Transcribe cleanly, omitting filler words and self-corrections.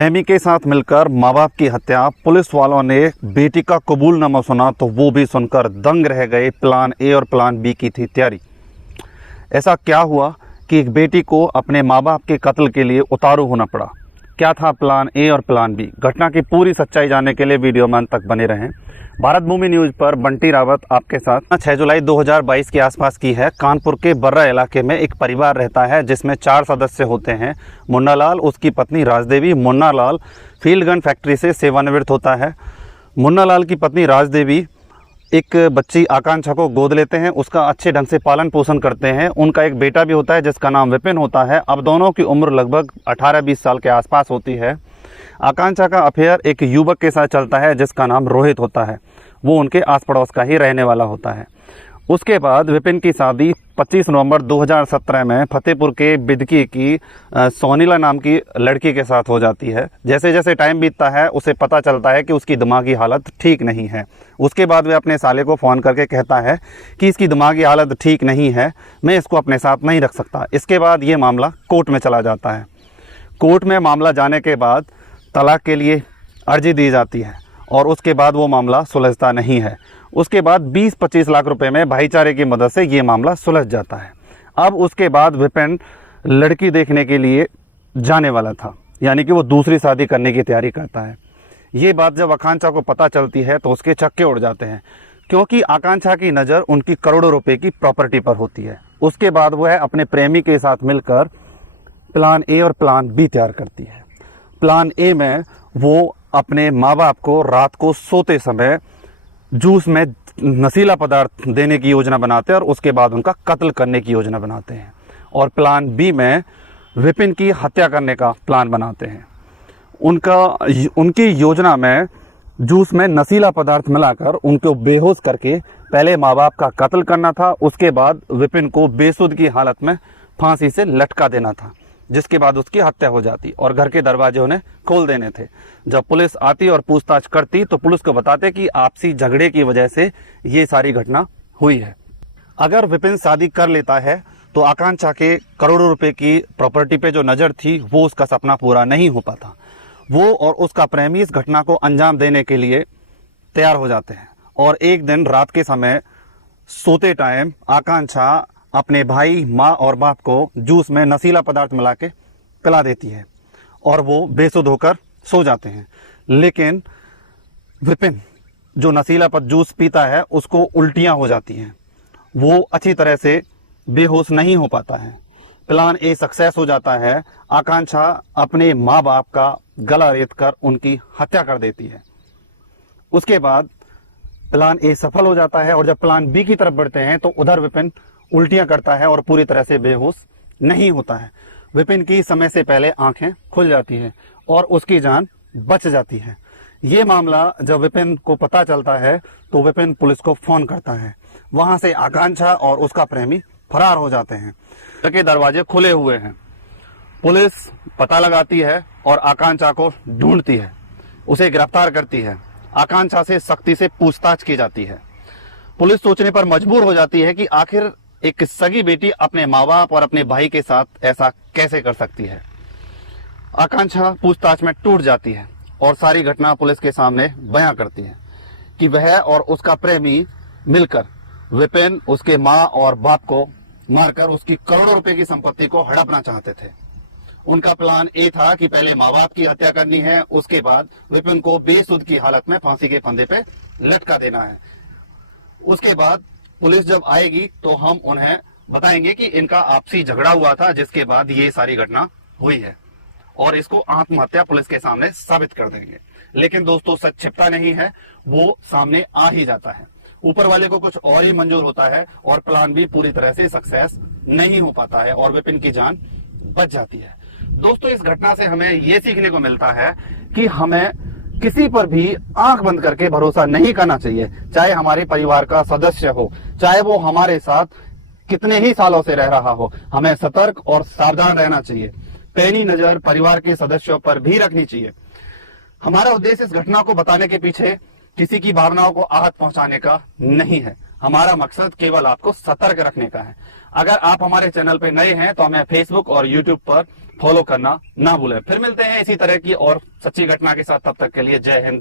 प्रेमी के साथ मिलकर माँ बाप की हत्या, पुलिस वालों ने बेटी का कबूलनामा सुना तो वो भी सुनकर दंग रह गए। प्लान ए और प्लान बी की थी तैयारी। ऐसा क्या हुआ कि एक बेटी को अपने माँ बाप के कत्ल के लिए उतारू होना पड़ा? क्या था प्लान ए और प्लान बी? घटना की पूरी सच्चाई जानने के लिए वीडियो में अंत तक बने रहें। भारत भूमि न्यूज़ पर बंटी रावत आपके साथ। 6 जुलाई 2022 के आसपास की है। कानपुर के बर्रा इलाके में एक परिवार रहता है जिसमें 4 सदस्य होते हैं। मुन्ना लाल, उसकी पत्नी Rajdevi. Munna Lal field gun factory से सेवानिवृत्त होता है। मुन्ना लाल की पत्नी राजदेवी एक बच्ची आकांक्षा को गोद लेते हैं, उसका अच्छे ढंग से पालन पोषण करते हैं। उनका एक बेटा भी होता है जिसका नाम विपिन होता है। अब दोनों की उम्र लगभग 18-20 साल के आसपास होती है। आकांक्षा का अफेयर एक युवक के साथ चलता है जिसका नाम रोहित होता है। वो उनके आस पड़ोस का ही रहने वाला होता है। उसके बाद विपिन की शादी 25 नवंबर 2017 में फतेहपुर के बिदकी की सोनीला नाम की लड़की के साथ हो जाती है। जैसे जैसे टाइम बीतता है उसे पता चलता है कि उसकी दिमागी हालत ठीक नहीं है। उसके बाद वह अपने साले को फ़ोन करके कहता है कि इसकी दिमागी हालत ठीक नहीं है, मैं इसको अपने साथ नहीं रख सकता। इसके बाद ये मामला कोर्ट में चला जाता है। कोर्ट में मामला जाने के बाद तलाक के लिए अर्जी दी जाती है और उसके बाद वो मामला सुलझता नहीं है। उसके बाद 20-25 लाख रुपए में भाईचारे की मदद से ये मामला सुलझ जाता है। अब उसके बाद विपिन लड़की देखने के लिए जाने वाला था, यानी कि वो दूसरी शादी करने की तैयारी करता है। ये बात जब आकांक्षा को पता चलती है तो उसके चक्के उड़ जाते हैं, क्योंकि आकांक्षा की नज़र उनकी करोड़ों रुपए की प्रॉपर्टी पर होती है। उसके बाद वह अपने प्रेमी के साथ मिलकर प्लान ए और प्लान बी तैयार करती है। प्लान ए में वो अपने माँ बाप को रात को सोते समय जूस में नशीला पदार्थ देने की योजना बनाते हैं और उसके बाद उनका कत्ल करने की योजना बनाते हैं। और प्लान बी में विपिन की हत्या करने का प्लान बनाते हैं। उनकी योजना में जूस में नशीला पदार्थ मिलाकर उनको बेहोश करके पहले माँ बाप का कत्ल करना था, उसके बाद विपिन को बेसुध की हालत में फांसी से लटका देना था, जिसके बाद उसकी हत्या हो जाती और घर के दरवाजे उन्हें खोल देने थे। जब पुलिस आती और पूछताछ करती तो पुलिस को बताते कि आपसी झगड़े की वजह से ये सारी घटना हुई है। अगर विपिन शादी कर लेता है तो आकांक्षा के करोड़ों रुपए की प्रॉपर्टी पे जो नज़र थी वो उसका सपना पूरा नहीं हो पाता। वो और उसका प्रेमी इस घटना को अंजाम देने के लिए तैयार हो जाते हैं और एक दिन रात के समय सोते टाइम आकांक्षा अपने भाई, माँ और बाप को जूस में नशीला पदार्थ मिला के पिला देती है और वो बेसुध होकर सो जाते हैं। लेकिन विपिन जो नशीला जूस पीता है उसको उल्टियाँ हो जाती हैं, वो अच्छी तरह से बेहोश नहीं हो पाता है। प्लान ए सक्सेस हो जाता है। आकांक्षा अपने माँ बाप का गला रेत कर उनकी हत्या कर देती है। उसके बाद प्लान ए सफल हो जाता है और जब प्लान बी की तरफ बढ़ते हैं तो उधर विपिन उल्टियां करता है और पूरी तरह से बेहोश नहीं होता है। विपिन की समय से पहले आंखें खुल जाती हैं और उसकी जान बच जाती है। ये मामला जब विपिन को पता चलता है तो विपिन पुलिस को फोन करता है। वहां से आकांक्षा और उसका प्रेमी फरार हो जाते हैं। घर के दरवाजे खुले हुए हैं। पुलिस पता लगाती है और आकांक्षा को ढूंढती है, उसे गिरफ्तार करती है। आकांक्षा से सख्ती से पूछताछ की जाती है। पुलिस सोचने पर मजबूर हो जाती है कि आखिर एक सगी बेटी अपने माँ बाप और अपने भाई के साथ ऐसा कैसे कर सकती है। आकांक्षा पूछताछ में टूट जाती है और सारी घटना पुलिस के सामने बयां करती है कि वह और उसका प्रेमी मिलकर विपिन, उसके माँ और बाप को मारकर उसकी करोड़ों रुपए की संपत्ति को हड़पना चाहते थे। उनका प्लान ए था कि पहले माँ बाप की हत्या करनी है, उसके बाद विपिन को बेसुध की हालत में फांसी के फंदे पे लटका देना है। उसके बाद पुलिस जब आएगी तो हम उन्हें बताएंगे कि इनका आपसी झगड़ा हुआ था, जिसके बाद ये सारी घटना हुई है और इसको आत्महत्या पुलिस के सामने साबित कर देंगे। लेकिन दोस्तों सच छिपता नहीं है, वो सामने आ ही जाता है। ऊपर वाले को कुछ और ही मंजूर होता है और प्लान भी पूरी तरह से सक्सेस नहीं हो पाता है और विपिन की जान बच जाती है। दोस्तों इस घटना से हमें ये सीखने को मिलता है कि हमें किसी पर भी आंख बंद करके भरोसा नहीं करना चाहिए, चाहे हमारे परिवार का सदस्य हो, चाहे वो हमारे साथ कितने ही सालों से रह रहा हो। हमें सतर्क और सावधान रहना चाहिए। पैनी नजर परिवार के सदस्यों पर भी रखनी चाहिए। हमारा उद्देश्य इस घटना को बताने के पीछे किसी की भावनाओं को आहत पहुंचाने का नहीं है। हमारा मकसद केवल आपको सतर्क रखने का है। अगर आप हमारे चैनल पर नए हैं तो हमें फेसबुक और यूट्यूब पर फॉलो करना ना भूलें। फिर मिलते हैं इसी तरह की और सच्ची घटना के साथ, तब तक के लिए जय हिंद।